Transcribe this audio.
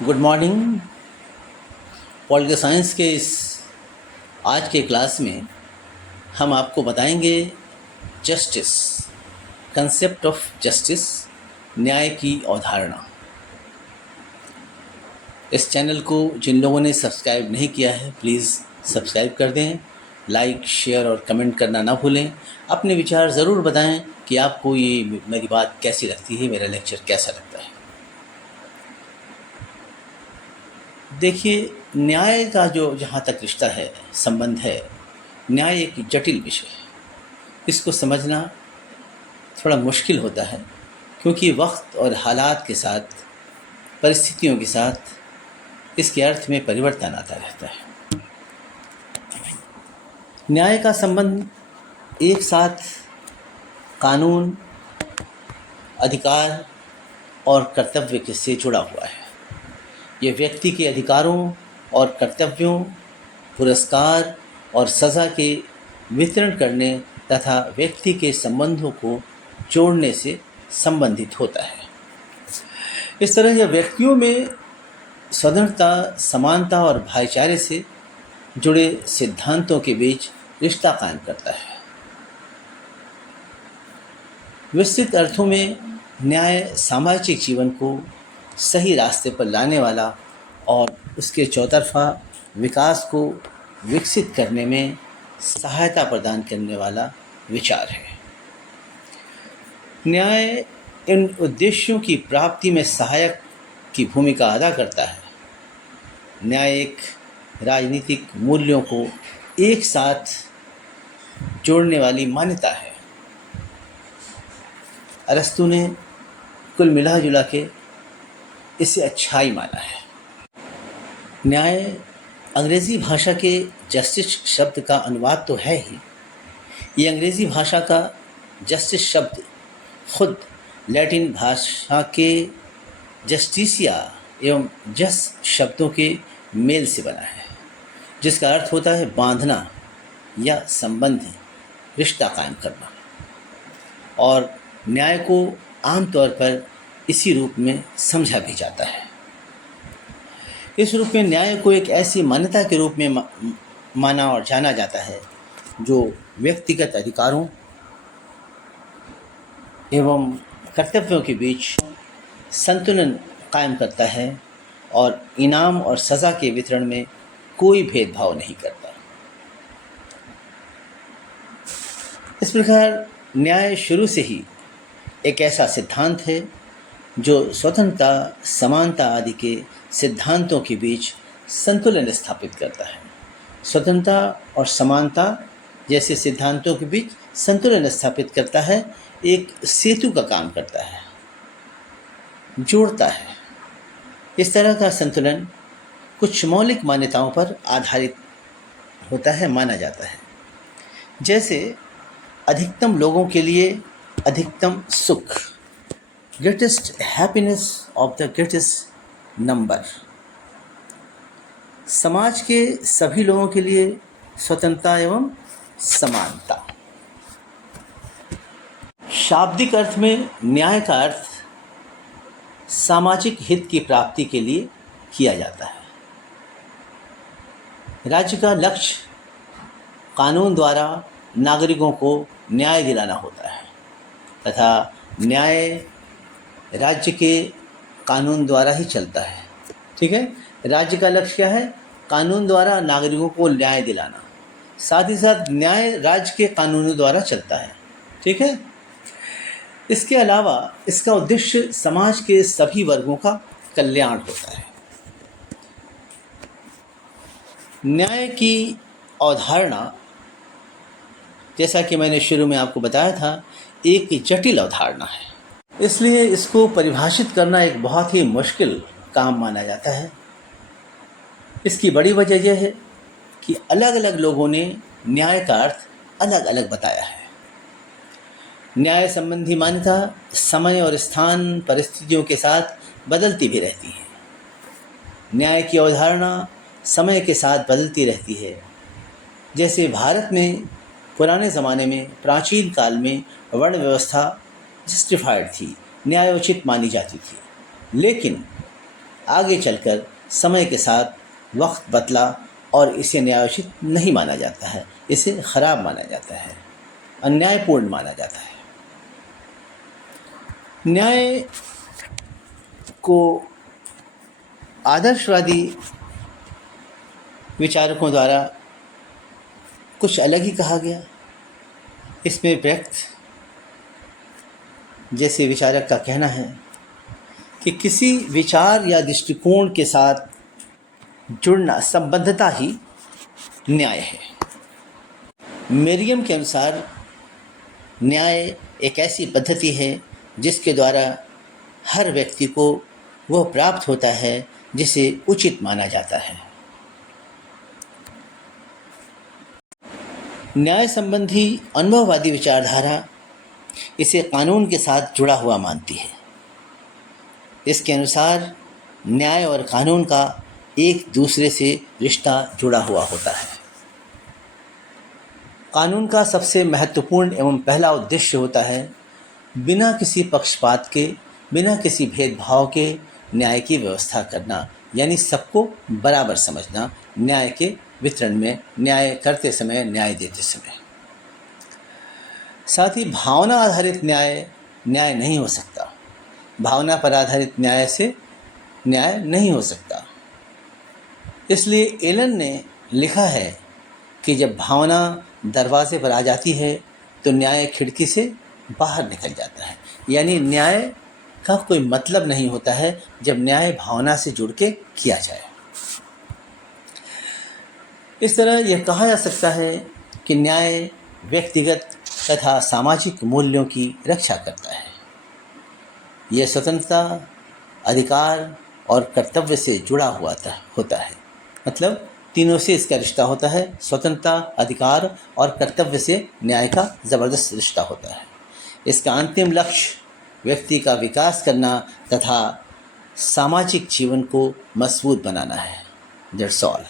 Good morning. Political science के इस आज के क्लास में हम आपको बताएंगे जस्टिस, कंसेप्ट ऑफ जस्टिस, न्याय की अवधारणा। इस चैनल को जिन लोगों ने सब्सक्राइब नहीं किया है प्लीज़ सब्सक्राइब कर दें, लाइक, शेयर और कमेंट करना ना भूलें। अपने विचार ज़रूर बताएं कि आपको ये मेरी बात कैसी लगती है, मेरा लेक्चर कैसा लगता है। देखिए, न्याय का जो जहाँ तक रिश्ता है, संबंध है, न्याय एक जटिल विषय है। इसको समझना थोड़ा मुश्किल होता है क्योंकि वक्त और हालात के साथ, परिस्थितियों के साथ इसके अर्थ में परिवर्तन आता रहता है। न्याय का संबंध एक साथ कानून, अधिकार और कर्तव्य से जुड़ा हुआ है। ये व्यक्ति के अधिकारों और कर्तव्यों, पुरस्कार और सज़ा के वितरण करने तथा व्यक्ति के संबंधों को जोड़ने से संबंधित होता है। इस तरह यह व्यक्तियों में स्वतंत्रता, समानता और भाईचारे से जुड़े सिद्धांतों के बीच रिश्ता कायम करता है। विस्तृत अर्थों में न्याय सामाजिक जीवन को सही रास्ते पर लाने वाला और उसके चौतरफा विकास को विकसित करने में सहायता प्रदान करने वाला विचार है। न्याय इन उद्देश्यों की प्राप्ति में सहायक की भूमिका अदा करता है। न्याय एक राजनीतिक मूल्यों को एक साथ जोड़ने वाली मान्यता है। अरस्तु ने कुल मिला जुला के इसे अच्छाई माना है। न्याय अंग्रेज़ी भाषा के जस्टिस शब्द का अनुवाद तो है ही। ये अंग्रेज़ी भाषा का जस्टिस शब्द खुद लैटिन भाषा के जस्टिसिया एवं जस शब्दों के मेल से बना है, जिसका अर्थ होता है बांधना या संबंध, रिश्ता कायम करना। और न्याय को आमतौर पर इसी रूप में समझा भी जाता है। इस रूप में न्याय को एक ऐसी मान्यता के रूप में माना और जाना जाता है जो व्यक्तिगत अधिकारों एवं कर्तव्यों के बीच संतुलन कायम करता है और इनाम और सज़ा के वितरण में कोई भेदभाव नहीं करता। इस प्रकार न्याय शुरू से ही एक ऐसा सिद्धांत है जो स्वतंत्रता, समानता आदि के सिद्धांतों के बीच संतुलन स्थापित करता है। स्वतंत्रता और समानता जैसे सिद्धांतों के बीच संतुलन स्थापित करता है, एक सेतु का काम करता है, जोड़ता है। इस तरह का संतुलन कुछ मौलिक मान्यताओं पर आधारित होता है, माना जाता है। जैसे अधिकतम लोगों के लिए अधिकतम सुख, greatest happiness of the greatest number, समाज के सभी लोगों के लिए स्वतंत्रता एवं समानता। शाब्दिक अर्थ में न्याय का अर्थ सामाजिक हित की प्राप्ति के लिए किया जाता है। राज्य का लक्ष्य कानून द्वारा नागरिकों को न्याय दिलाना होता है तथा न्याय राज्य के कानून द्वारा ही चलता है। ठीक है, राज्य का लक्ष्य क्या है? कानून द्वारा नागरिकों को न्याय दिलाना। साथ ही साथ न्याय राज्य के कानूनों द्वारा चलता है। ठीक है, इसके अलावा इसका उद्देश्य समाज के सभी वर्गों का कल्याण होता है। न्याय की अवधारणा, जैसा कि मैंने शुरू में आपको बताया था, एक जटिल अवधारणा है, इसलिए इसको परिभाषित करना एक बहुत ही मुश्किल काम माना जाता है। इसकी बड़ी वजह यह है कि अलग अलग लोगों ने न्याय का अर्थ अलग अलग बताया है। न्याय संबंधी मान्यता समय और स्थान, परिस्थितियों के साथ बदलती भी रहती है। न्याय की अवधारणा समय के साथ बदलती रहती है। जैसे भारत में पुराने ज़माने में, प्राचीन काल में वर्ण व्यवस्था जस्टिफाइड थी, न्यायोचित मानी जाती थी। लेकिन आगे चलकर समय के साथ वक्त बदला और इसे न्यायोचित नहीं माना जाता है, इसे खराब माना जाता है, अन्यायपूर्ण माना जाता है। न्याय को आदर्शवादी विचारकों द्वारा कुछ अलग ही कहा गया। इसमें व्यक्त जैसे विचारक का कहना है कि किसी विचार या दृष्टिकोण के साथ जुड़ना, संबद्धता ही न्याय है। मेरियम के अनुसार न्याय एक ऐसी पद्धति है जिसके द्वारा हर व्यक्ति को वह प्राप्त होता है जिसे उचित माना जाता है। न्याय संबंधी अनुभववादी विचारधारा इसे कानून के साथ जुड़ा हुआ मानती है। इसके अनुसार न्याय और कानून का एक दूसरे से रिश्ता जुड़ा हुआ होता है। कानून का सबसे महत्वपूर्ण एवं पहला उद्देश्य होता है बिना किसी पक्षपात के, बिना किसी भेदभाव के न्याय की व्यवस्था करना, यानी सबको बराबर समझना न्याय के वितरण में, न्याय करते समय, न्याय देते समय। साथ ही भावना आधारित न्याय नहीं हो सकता। भावना पर आधारित न्याय से न्याय नहीं हो सकता। इसलिए एलन ने लिखा है कि जब भावना दरवाजे पर आ जाती है तो न्याय खिड़की से बाहर निकल जाता है, यानी न्याय का कोई मतलब नहीं होता है जब न्याय भावना से जुड़ के किया जाए। इस तरह यह कहा जा सकता है कि न्याय व्यक्तिगत तथा सामाजिक मूल्यों की रक्षा करता है। यह स्वतंत्रता, अधिकार और कर्तव्य से जुड़ा हुआ होता है। मतलब तीनों से इसका रिश्ता होता है। स्वतंत्रता, अधिकार और कर्तव्य से न्याय का ज़बरदस्त रिश्ता होता है। इसका अंतिम लक्ष्य व्यक्ति का विकास करना तथा सामाजिक जीवन को मजबूत बनाना है। That's all.